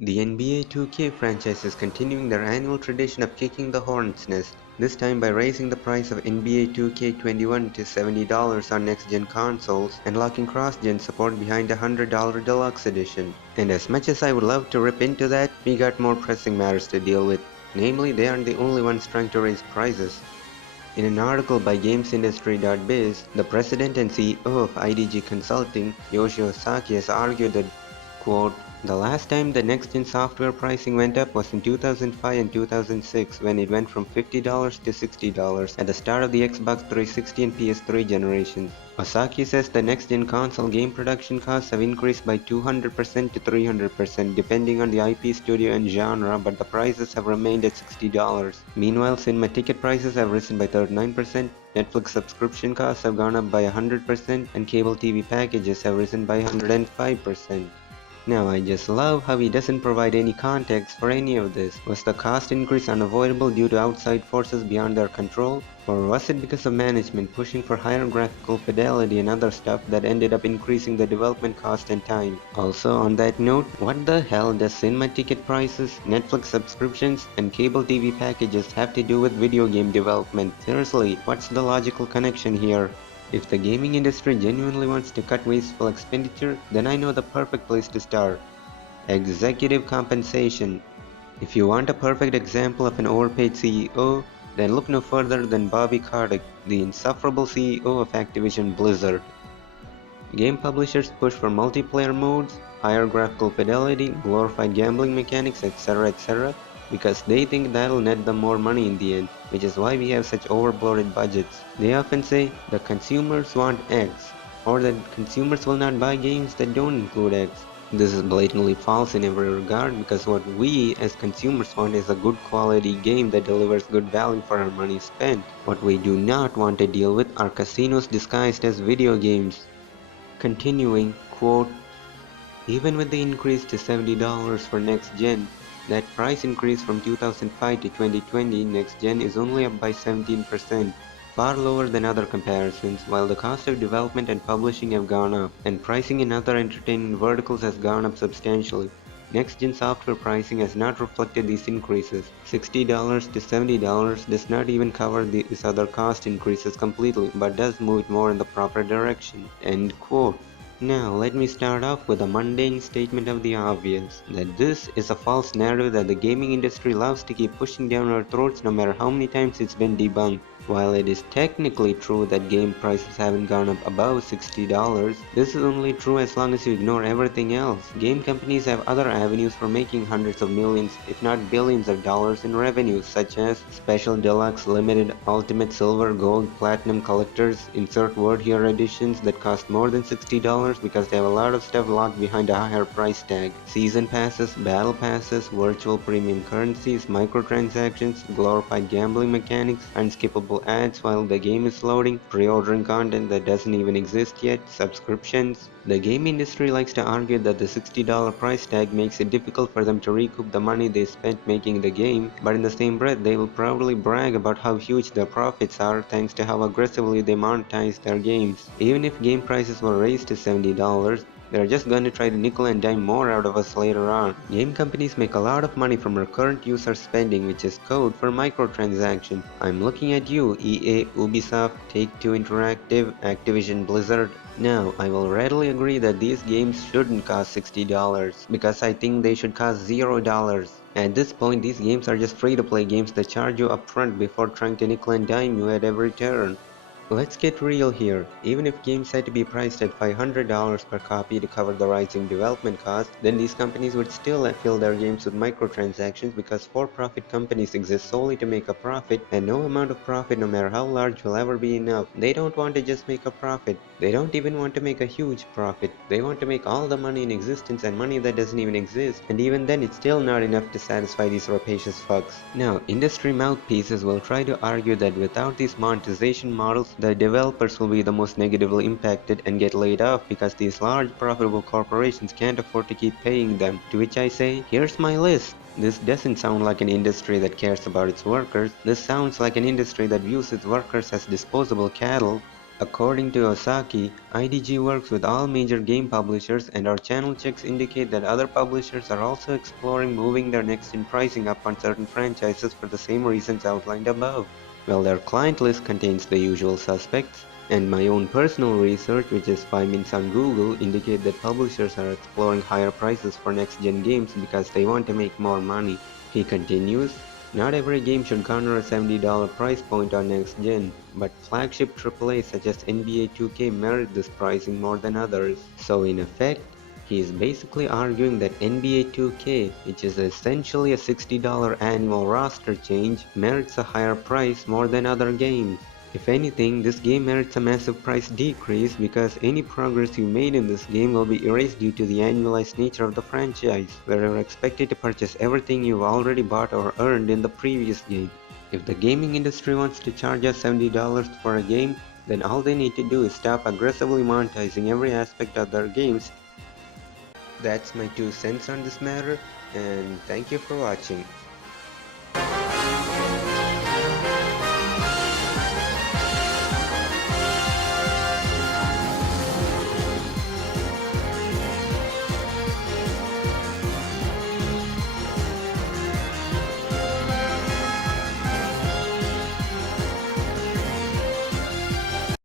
The NBA 2K franchise is continuing their annual tradition of kicking the hornet's nest, this time by raising the price of NBA 2K21 to $70 on next-gen consoles and locking cross-gen support behind a $100 deluxe edition. And as much as I would love to rip into that, we got more pressing matters to deal with. Namely, they aren't the only ones trying to raise prices. In an article by GamesIndustry.biz, the president and CEO of IDG Consulting, Yoshio Saki, has argued that, quote, the last time the next-gen software pricing went up was in 2005 and 2006 when it went from $50 to $60 at the start of the Xbox 360 and PS3 generations. Osaki says the next-gen console game production costs have increased by 200% to 300% depending on the IP studio and genre, but the prices have remained at $60. Meanwhile, cinema ticket prices have risen by 39%, Netflix subscription costs have gone up by 100%, and cable TV packages have risen by 105%. Now, I just love how he doesn't provide any context for any of this. Was the cost increase unavoidable due to outside forces beyond their control? Or was it because of management pushing for higher graphical fidelity and other stuff that ended up increasing the development cost and time? Also, on that note, what the hell does cinema ticket prices, Netflix subscriptions, and cable TV packages have to do with video game development? Seriously, what's the logical connection here? If the gaming industry genuinely wants to cut wasteful expenditure, then I know the perfect place to start. Executive compensation. If you want a perfect example of an overpaid CEO, then look no further than Bobby Kotick, the insufferable CEO of Activision Blizzard. Game publishers push for multiplayer modes, higher graphical fidelity, glorified gambling mechanics, etc. because they think that'll net them more money in the end, which is why we have such overbloated budgets. They often say the consumers want X, or that consumers will not buy games that don't include X. This is blatantly false in every regard because what we as consumers want is a good quality game that delivers good value for our money spent. What we do not want to deal with are casinos disguised as video games. Continuing, quote, even with the increase to $70 for next gen, that price increase from 2005 to 2020 next gen is only up by 17%, far lower than other comparisons, while the cost of development and publishing have gone up, and pricing in other entertainment verticals has gone up substantially. Next-gen software pricing has not reflected these increases. $60 to $70 does not even cover these other cost increases completely, but does move it more in the proper direction. End quote. Now, let me start off with a mundane statement of the obvious, that this is a false narrative that the gaming industry loves to keep pushing down our throats no matter how many times it's been debunked. While it is technically true that game prices haven't gone up above $60, this is only true as long as you ignore everything else. Game companies have other avenues for making hundreds of millions, if not billions of dollars in revenue, such as special deluxe, limited, ultimate, silver, gold, platinum collectors, insert word here editions that cost more than $60 because they have a lot of stuff locked behind a higher price tag. Season passes, battle passes, virtual premium currencies, microtransactions, glorified gambling mechanics, unskippable ads while the game is loading, pre-ordering content that doesn't even exist yet, subscriptions. The game industry likes to argue that the $60 price tag makes it difficult for them to recoup the money they spent making the game, but in the same breath they will proudly brag about how huge their profits are thanks to how aggressively they monetize their games. Even if game prices were raised to $70, they're just gonna try to nickel and dime more out of us later on. Game companies make a lot of money from recurrent user spending, which is code for microtransaction. I'm looking at you, EA, Ubisoft, Take-Two Interactive, Activision Blizzard. Now, I will readily agree that these games shouldn't cost $60, because I think they should cost $0. At this point, these games are just free-to-play games that charge you upfront before trying to nickel and dime you at every turn. Let's get real here. Even if games had to be priced at $500 per copy to cover the rising development costs, then these companies would still fill their games with microtransactions because for-profit companies exist solely to make a profit, and no amount of profit, no matter how large, will ever be enough. They don't want to just make a profit. They don't even want to make a huge profit. They want to make all the money in existence and money that doesn't even exist, and even then it's still not enough to satisfy these rapacious fucks. Now, industry mouthpieces will try to argue that without these monetization models, the developers will be the most negatively impacted and get laid off because these large profitable corporations can't afford to keep paying them. To which I say, here's my list. This doesn't sound like an industry that cares about its workers. This sounds like an industry that views its workers as disposable cattle. According to Osaki, IDG works with all major game publishers, and our channel checks indicate that other publishers are also exploring moving their next-gen pricing up on certain franchises for the same reasons outlined above. Well, their client list contains the usual suspects, and my own personal research, which is 5 minutes on Google, indicate that publishers are exploring higher prices for next-gen games because they want to make more money. He continues, not every game should garner a $70 price point on next gen, but flagship AAA such as NBA 2K merit this pricing more than others. So in effect, he is basically arguing that NBA 2K, which is essentially a $60 annual roster change, merits a higher price more than other games. If anything, this game merits a massive price decrease because any progress you made in this game will be erased due to the annualized nature of the franchise, where you're expected to purchase everything you've already bought or earned in the previous game. If the gaming industry wants to charge us $70 for a game, then all they need to do is stop aggressively monetizing every aspect of their games. That's my 2 cents on this matter, and thank you for watching.